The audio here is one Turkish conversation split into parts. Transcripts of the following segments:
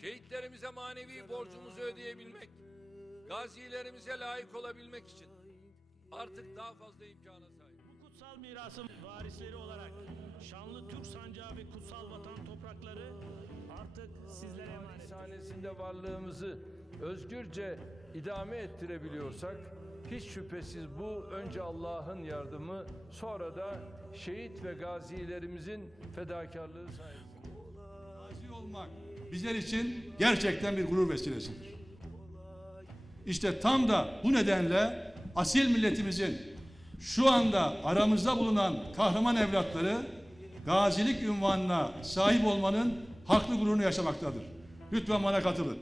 Şehitlerimize manevi borcumuzu ödeyebilmek, gazilerimize layık olabilmek için artık daha fazla imkana sahip. Bu kutsal mirasın varisleri olarak şanlı Türk sancağı ve kutsal vatan toprakları artık sizlere emanet. sahnesinde varlığımızı özgürce idame ettirebiliyorsak hiç şüphesiz bu önce Allah'ın yardımı sonra da şehit ve gazilerimizin fedakarlığı sayesinde. Gazi olmak bizler için gerçekten bir gurur vesilesidir. İşte tam da bu nedenle asil milletimizin şu anda aramızda bulunan kahraman evlatları gazilik ünvanına sahip olmanın haklı gururunu yaşamaktadır. Lütfen bana katılın.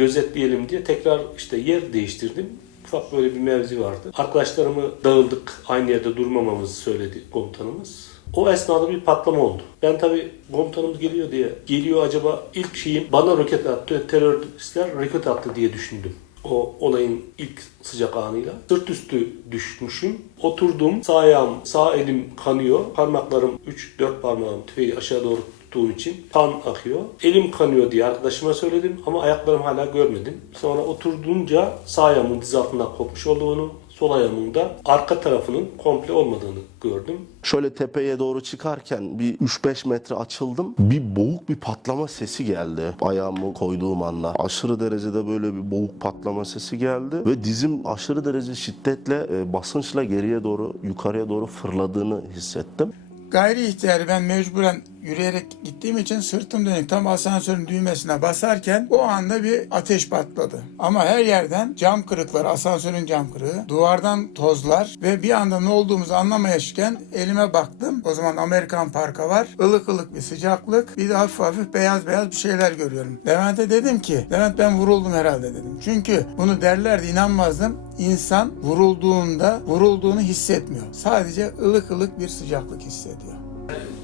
Gözetleyelim diye tekrar işte yer değiştirdim. Ufak böyle bir mevzi vardı. Arkadaşlarımı dağıldık, aynı yerde durmamamızı söyledi komutanımız. O esnada bir patlama oldu. Ben tabii komutanımız geliyor diye, geliyor acaba ilk şeyim bana roket attı, teröristler roket attı diye düşündüm. O olayın ilk sıcak anıyla. Sırt üstü düşmüşüm. Oturdum. Sağ ayağım, sağ elim kanıyor. Parmaklarım 3-4 parmağım tüfeği aşağı doğru tuttuğum için kan akıyor. Elim kanıyor diye arkadaşıma söyledim ama ayaklarım hala görmedim. Sonra oturduğunca sağ ayağımın diz altından kopmuş olduğunu, sol ayağımın da arka tarafının komple olmadığını gördüm. Şöyle tepeye doğru çıkarken bir 3-5 metre açıldım. Bir boğuk bir patlama sesi geldi. Ayağımı koyduğum anda. Aşırı derecede böyle bir boğuk patlama sesi geldi. Ve dizim aşırı derece şiddetle e, basınçla geriye doğru yukarıya doğru fırladığını hissettim. Gayri ihtiyari ben mecburen yürüyerek gittiğim için sırtım dönük tam asansörün düğmesine basarken o anda bir ateş patladı. Ama her yerden cam kırıkları, asansörün cam kırığı, duvardan tozlar ve bir anda ne olduğumuzu anlamayışken elime baktım. O zaman Amerikan parka var. Ilık ılık bir sıcaklık. Bir de hafif hafif beyaz beyaz bir şeyler görüyorum. Levent'e dedim ki, Levent ben vuruldum herhalde dedim. Çünkü bunu derlerdi inanmazdım. İnsan vurulduğunda vurulduğunu hissetmiyor. Sadece ılık ılık bir sıcaklık hissediyor.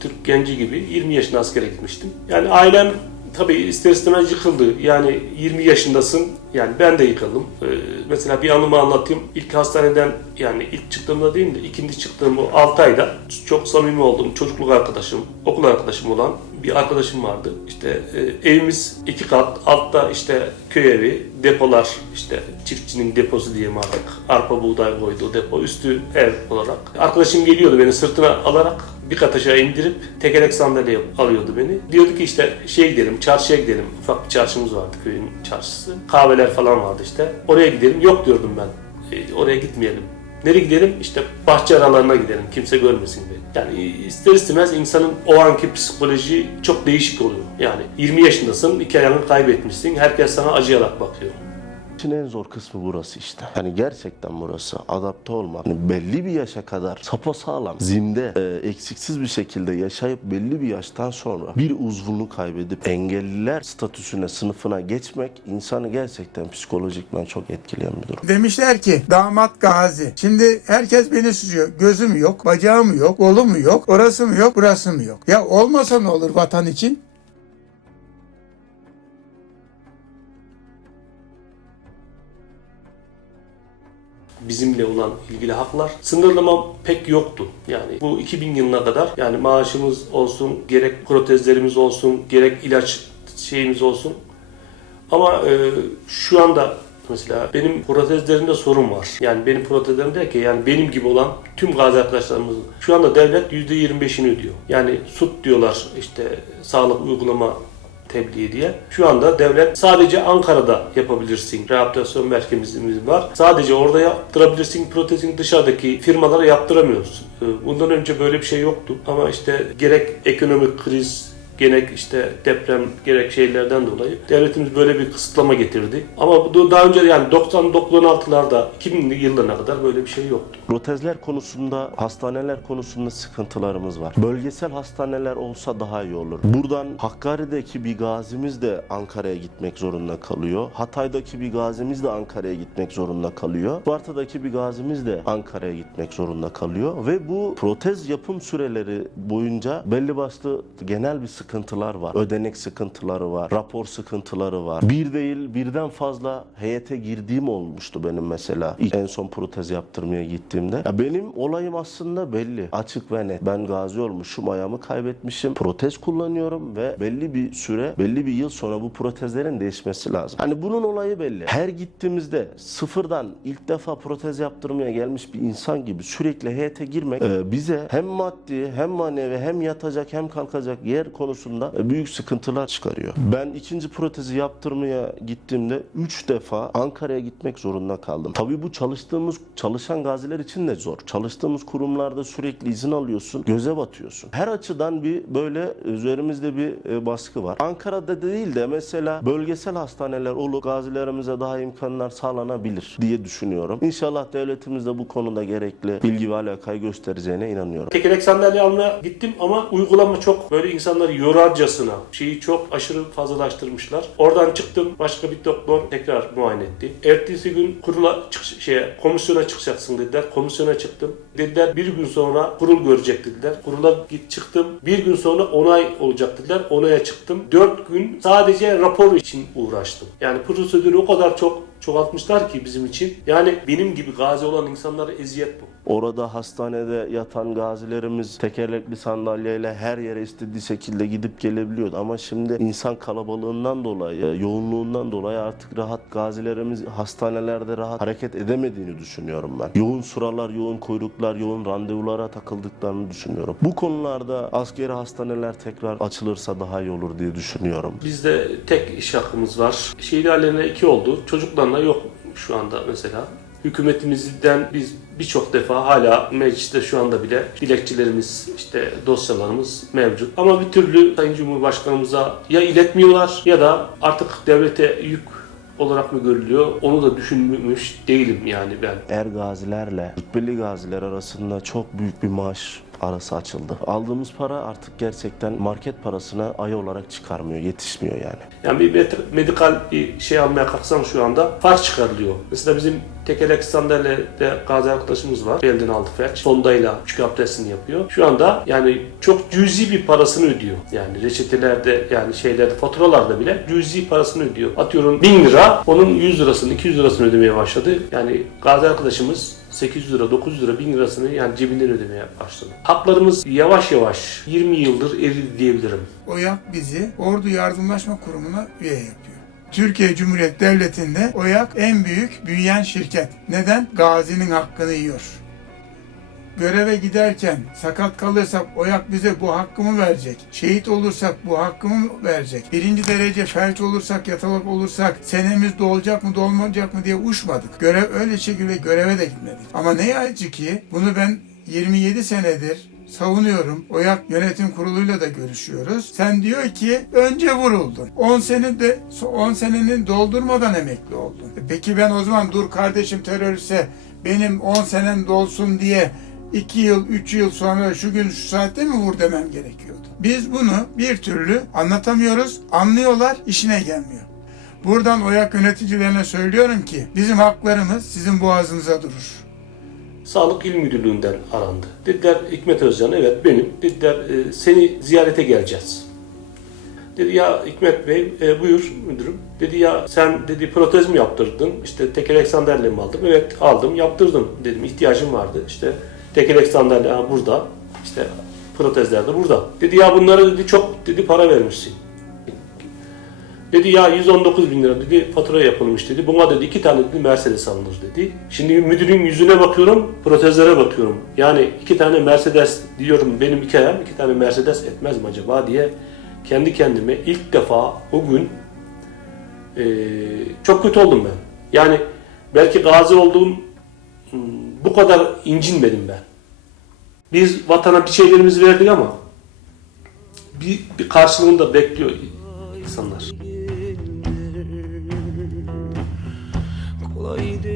Türk genci gibi 20 yaşında askere gitmiştim. Yani ailem tabii ister istemez yıkıldı. Yani 20 yaşındasın. Yani ben de yıkıldım. Ee, mesela bir anımı anlatayım. İlk hastaneden yani ilk çıktığımda değil de ikinci çıktığım o 6 ayda çok samimi olduğum çocukluk arkadaşım, okul arkadaşım olan bir arkadaşım vardı. İşte e, evimiz iki kat, altta işte köy evi, depolar, işte çiftçinin deposu diyeyim artık. Arpa buğday koyduğu depo, üstü ev olarak. Arkadaşım geliyordu beni sırtına alarak bir kat aşağı indirip tekerlek sandalye alıyordu beni. Diyordu ki işte şeye gidelim, çarşıya gidelim. Ufak bir çarşımız vardı köyün çarşısı. Kahveler falan vardı işte. Oraya gidelim. Yok diyordum ben. E, oraya gitmeyelim. Nereye gidelim? İşte bahçe aralarına gidelim. Kimse görmesin diye. Yani ister istemez insanın o anki psikoloji çok değişik oluyor. Yani 20 yaşındasın, iki ayağını kaybetmişsin. Herkes sana acıyarak bakıyor. İşin en zor kısmı burası işte. Yani gerçekten burası adapte olmak. Yani belli bir yaşa kadar sapasağlam, zinde, e, eksiksiz bir şekilde yaşayıp belli bir yaştan sonra bir uzvunu kaybedip engelliler statüsüne, sınıfına geçmek insanı gerçekten psikolojikman çok etkileyen bir durum. Demişler ki damat gazi. Şimdi herkes beni süzüyor. Gözüm yok, bacağım yok, kolum yok, orası mı yok, burası mı yok. Ya olmasa ne olur vatan için? Bizimle olan ilgili haklar sınırlama pek yoktu. Yani bu 2000 yılına kadar yani maaşımız olsun, gerek protezlerimiz olsun, gerek ilaç şeyimiz olsun. Ama e, şu anda mesela benim protezlerimde sorun var. Yani benim protezlerim der ki yani benim gibi olan tüm gazi arkadaşlarımızın şu anda devlet %25'ini ödüyor. Yani SUT diyorlar işte sağlık uygulama tebliğ diye. Şu anda devlet sadece Ankara'da yapabilirsin. Rehabilitasyon merkezimiz var. Sadece orada yaptırabilirsin. Protezin dışarıdaki firmalara yaptıramıyoruz. Ee, Bundan önce böyle bir şey yoktu. Ama işte gerek ekonomik kriz, gerek işte deprem gerek şeylerden dolayı devletimiz böyle bir kısıtlama getirdi. Ama daha önce yani 90-96'larda 2000'li yıllarına kadar böyle bir şey yoktu. Protezler konusunda, hastaneler konusunda sıkıntılarımız var. Bölgesel hastaneler olsa daha iyi olur. Buradan Hakkari'deki bir gazimiz de Ankara'ya gitmek zorunda kalıyor. Hatay'daki bir gazimiz de Ankara'ya gitmek zorunda kalıyor. Sparta'daki bir gazimiz de Ankara'ya gitmek zorunda kalıyor. Ve bu protez yapım süreleri boyunca belli başlı genel bir sıkıntılar var. Ödenek sıkıntıları var, rapor sıkıntıları var. Bir değil birden fazla heyete girdiğim olmuştu benim mesela. İlk en son protez yaptırmaya gittiğimde. Ya benim olayım aslında belli. Açık ve net. Ben gazi olmuşum, ayağımı kaybetmişim. Protez kullanıyorum ve belli bir süre, belli bir yıl sonra bu protezlerin değişmesi lazım. Hani bunun olayı belli. Her gittiğimizde sıfırdan ilk defa protez yaptırmaya gelmiş bir insan gibi sürekli heyete girmek e, bize hem maddi hem manevi hem yatacak hem kalkacak yer konusunda e, büyük sıkıntılar çıkarıyor. Ben ikinci protezi yaptırmaya gittiğimde 3 defa Ankara'ya gitmek zorunda kaldım. Tabii bu çalıştığımız çalışan gaziler için de zor. Çalıştığımız kurumlarda sürekli izin alıyorsun, göze batıyorsun. Her açıdan bir böyle üzerimizde bir e, baskı var. Ankara'da değil de mesela bölgesel hastaneler olup gazilerimize daha imkanlar sağlanabilir diye düşünüyorum. İnşallah devletimiz de bu konuda gerekli bilgi ve alakayı göstereceğine inanıyorum. Tekerlek sandalye almaya gittim ama uygulama çok böyle insanları yorarcasına şeyi çok aşırı fazlalaştırmışlar. Oradan çıktım başka bir doktor tekrar muayene etti. Ertesi gün kurula çık şeye komisyona çıkacaksın dediler. Komisyona çıktım. Dediler bir gün sonra kurul görecek dediler. Kurula git çıktım. Bir gün sonra onay olacak dediler. Onaya çıktım. Dört gün sadece rapor için uğraştım. Yani prosedürü o kadar çok çoğaltmışlar ki bizim için. Yani benim gibi gazi olan insanlara eziyet bu. Orada hastanede yatan gazilerimiz tekerlekli sandalyeyle her yere istediği şekilde gidip gelebiliyordu. Ama şimdi insan kalabalığından dolayı, yoğunluğundan dolayı artık rahat gazilerimiz hastanelerde rahat hareket edemediğini düşünüyorum ben. Yoğun sıralar, yoğun kuyruklar, yoğun randevulara takıldıklarını düşünüyorum. Bu konularda askeri hastaneler tekrar açılırsa daha iyi olur diye düşünüyorum. Bizde tek iş hakkımız var. Şehir ailelerine iki oldu. Çocuklarına yok şu anda mesela. Hükümetimizden biz birçok defa hala mecliste şu anda bile dilekçelerimiz, işte dosyalarımız mevcut. Ama bir türlü Sayın Cumhurbaşkanımıza ya iletmiyorlar ya da artık devlete yük olarak mı görülüyor onu da düşünmüş değilim yani ben. Er gazilerle rütbeli gaziler arasında çok büyük bir maaş arası açıldı. Aldığımız para artık gerçekten market parasına ay olarak çıkarmıyor, yetişmiyor yani. Yani bir medikal bir şey almaya kalksam şu anda fark çıkarılıyor. Mesela bizim tekerlek sandalyede gazi arkadaşımız var. Belden altı felç. Sondayla küçük abdestini yapıyor. Şu anda yani çok cüzi bir parasını ödüyor. Yani reçetelerde yani şeylerde faturalarda bile cüzi parasını ödüyor. Atıyorum 1000 lira onun 100 lirasını 200 lirasını ödemeye başladı. Yani gazi arkadaşımız 800 lira, 900 lira, 1000 lirasını yani cebinden ödemeye başladı. Haklarımız yavaş yavaş 20 yıldır eridi diyebilirim. OYAK bizi Ordu Yardımlaşma Kurumu'na üye yapıyor. Türkiye Cumhuriyeti Devleti'nde OYAK en büyük büyüyen şirket. Neden? Gazinin hakkını yiyor. Göreve giderken sakat kalırsak OYAK bize bu hakkımı verecek. Şehit olursak bu hakkımı verecek. Birinci derece felç olursak, yatalak olursak senemiz dolacak mı dolmayacak mı diye uçmadık. Görev öyle şekilde göreve de gitmedik. Ama ne acı ki bunu ben 27 senedir savunuyorum. OYAK yönetim kuruluyla da görüşüyoruz. Sen diyor ki önce vuruldun. 10 sene de 10 senenin doldurmadan emekli oldun. E Peki ben o zaman dur kardeşim teröriste benim 10 senem dolsun diye 2 yıl 3 yıl sonra şu gün şu saatte mi vur demem gerekiyordu. Biz bunu bir türlü anlatamıyoruz. Anlıyorlar işine gelmiyor. Buradan OYAK yöneticilerine söylüyorum ki bizim haklarımız sizin boğazınıza durur. Sağlık İl Müdürlüğü'nden arandı. Dediler Hikmet Özcan evet benim. Dediler "e, seni ziyarete geleceğiz. Dedi ya Hikmet Bey "E, buyur müdürüm. Dedi ya sen dedi protez mi yaptırdın? İşte tekerlek sandalye mi aldım? Evet aldım yaptırdım dedim ihtiyacım vardı. İşte tekerlek sandalye ha, burada. İşte protezler de burada. Dedi ya bunlara dedi çok dedi para vermişsin. Dedi ya 119 bin lira dedi fatura yapılmış dedi. Buna dedi iki tane dedi Mercedes alınır dedi. Şimdi müdürün yüzüne bakıyorum, protezlere bakıyorum. Yani iki tane Mercedes diyorum benim iki ayağım iki tane Mercedes etmez mi acaba diye kendi kendime ilk defa o gün eee, çok kötü oldum ben. Yani belki gazi olduğum bu kadar incinmedim ben. Biz vatana bir şeylerimizi verdik ama bir, bir karşılığını da bekliyor insanlar. Kolay değil.